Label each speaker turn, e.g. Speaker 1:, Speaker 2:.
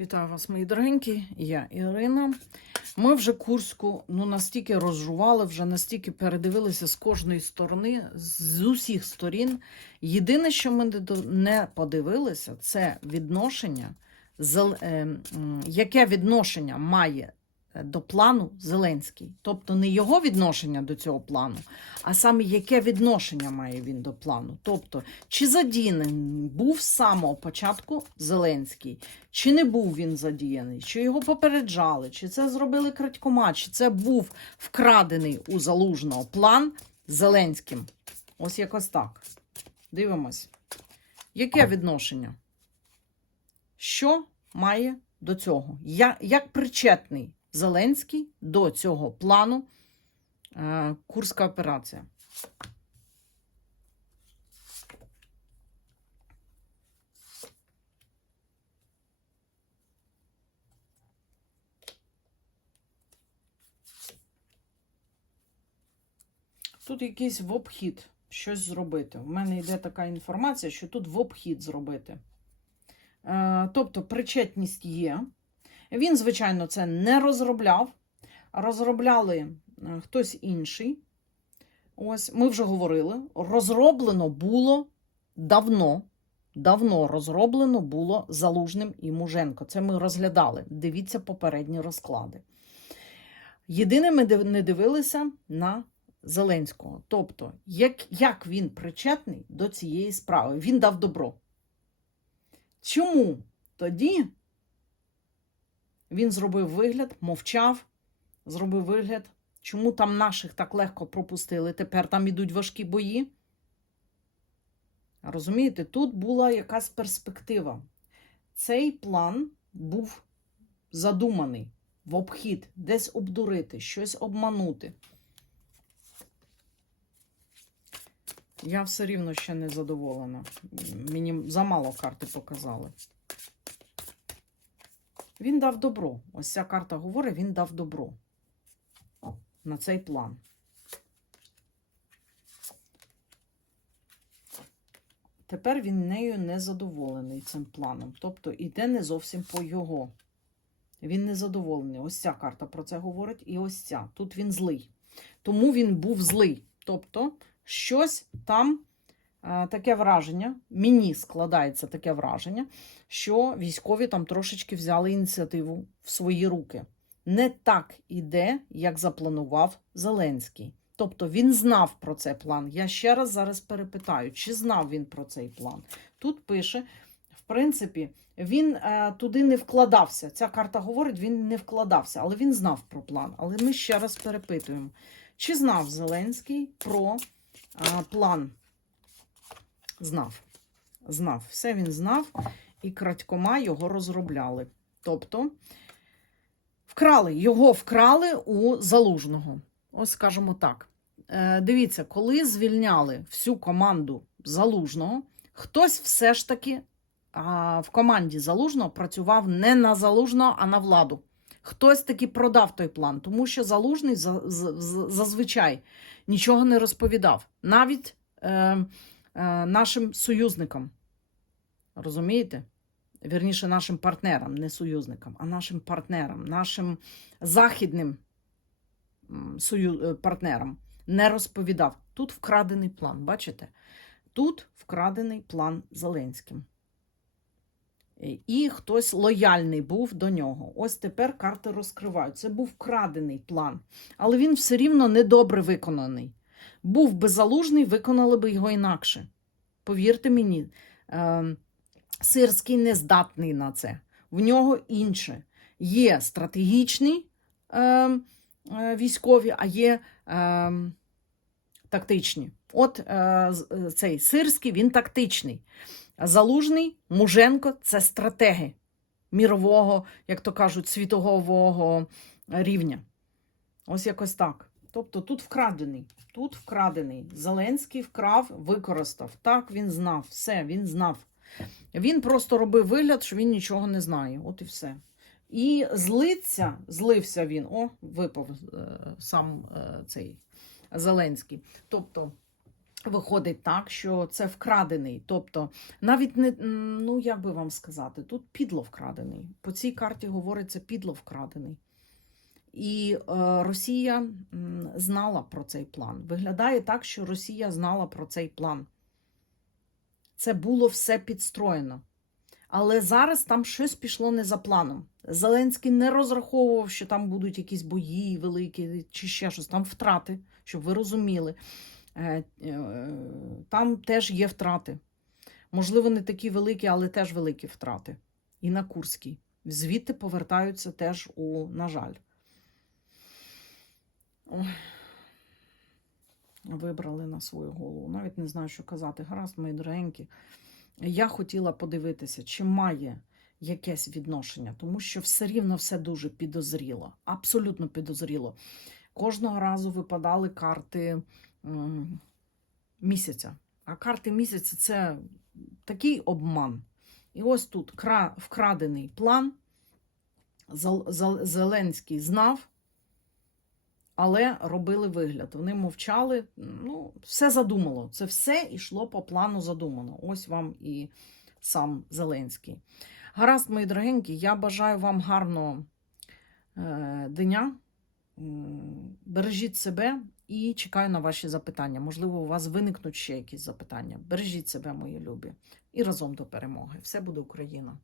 Speaker 1: Вітаю вас, мої дорогенькі. Я Ірина. Ми вже Курську ну, настільки розжували, вже настільки передивилися з кожної сторони, з усіх сторін. Єдине, що ми не подивилися, це відношення, зел- е, м, яке відношення має до плану Зеленський. Тобто не його відношення до цього плану, а саме яке відношення має він до плану. Тобто, чи задіяний був з самого початку Зеленський, чи не був він задіяний, чи його попереджали, чи це зробили крадькома, чи це був вкрадений у залужного план Зеленським. Ось якось так. Дивимось. Яке відношення? Що має до цього? Я, як причетний Зеленський до цього плану е, Курська операція? Тут якийсь в обхід щось зробити. У мене йде така інформація, що тут в обхід зробити. Е, тобто причетність є. Він, звичайно, це не розробляв. Розробляли е, хтось інший. Ось, ми вже говорили. Розроблено було давно. Давно розроблено було Залужним і Муженко. Це ми розглядали. Дивіться попередні розклади. Єдине, ми не дивилися на Зеленського. Тобто, як, як він причетний до цієї справи? Він дав добро. Чому тоді він зробив вигляд, мовчав, зробив вигляд, чому там наших так легко пропустили? Тепер там ідуть важкі бої. Розумієте, тут була якась перспектива. Цей план був задуманий в обхід, десь обдурити, щось обманути. Я все рівно ще не задоволена. Мені замало карти показали. Він дав добро. Ось ця карта говорить, він дав добро на цей план. Тепер він нею не задоволений цим планом. Тобто іде не зовсім по його. Він не задоволений. Ось ця карта про це говорить, і ось ця. Тут він злий. Тому він був злий. Тобто, щось там таке враження, мені складається таке враження, що військові там трошечки взяли ініціативу в свої руки. Не так іде, як запланував Зеленський. Тобто він знав про цей план. Я ще раз зараз перепитаю, чи знав він про цей план. Тут пише, в принципі, він е, туди не вкладався. Ця карта говорить, він не вкладався, але він знав про план. Але ми ще раз перепитуємо, чи знав Зеленський про е, план? Знав. Знав. Все він знав, і крадькома його розробляли. Тобто, вкрали, його вкрали у залужного. Ось скажімо так. Е, дивіться, коли звільняли всю команду залужного, хтось все ж таки в команді залужного працював не на залужного, а на владу. Хтось таки продав той план, тому що залужний зазвичай нічого не розповідав. Навіть е, нашим союзникам. Розумієте? Вірніше, нашим партнерам, не союзникам, а нашим партнерам, нашим західним е, партнерам не розповідав. Тут вкрадений план, бачите? Тут вкрадений план Зеленським. Е, І хтось лояльний був до нього. Ось тепер карти розкривають. Це був вкрадений план, але він все рівно недобре виконаний. Був би залужний, виконали би його інакше. Повірте мені, е, Сирський не здатний на це. В нього інше. Є стратегічні е, е, військові, а є е, тактичні. От е, е, цей Сирський, він тактичний. Залужний, Муженко це стратеги мірового, як то кажуть, світового рівня. Ось якось так. Тобто тут вкрадений. Тут вкрадений. Зеленський вкрав, використав. Так, він знав. Все, він знав. Він просто робив вигляд, що він нічого не знає. От і все. І злиться, злився він. О, випав е, сам е, цей Зеленський. Тобто виходить так, що це вкрадений. Тобто, навіть не, ну як би вам сказати, тут підло вкрадений. По цій карті говориться підло вкрадений. І е, Росія знала про цей план. Виглядає так, що Росія знала про цей план. Це було все підстроєно. Але зараз там щось пішло не за планом. Зеленський не розраховував, що там будуть якісь бої великі чи ще щось. Там втрати, щоб ви розуміли. Е, е, Там теж є втрати. Можливо, не такі великі, але теж великі втрати. І на Курській. Звідти повертаються теж у, на жаль. Вибрали на свою голову. Навіть не знаю, що казати. Гаразд, мої дорогенькі. Я хотіла подивитися, чи має якесь відношення, тому що все рівно все дуже підозріло. Абсолютно підозріло. Кожного разу випадали карти місяця. А карти місяця це такий обман. І ось тут вкрадений план. Зел- Зел- Зеленський знав, але робили вигляд. Вони мовчали. Ну, все задумало. Це все йшло по плану задумано. Ось вам і сам Зеленський. Гаразд, мої дорогенькі, я бажаю вам гарного е, дня. Бережіть себе і чекаю на ваші запитання. Можливо, у вас виникнуть ще якісь запитання. Бережіть себе, мої любі, і разом до перемоги. Все буде Україна!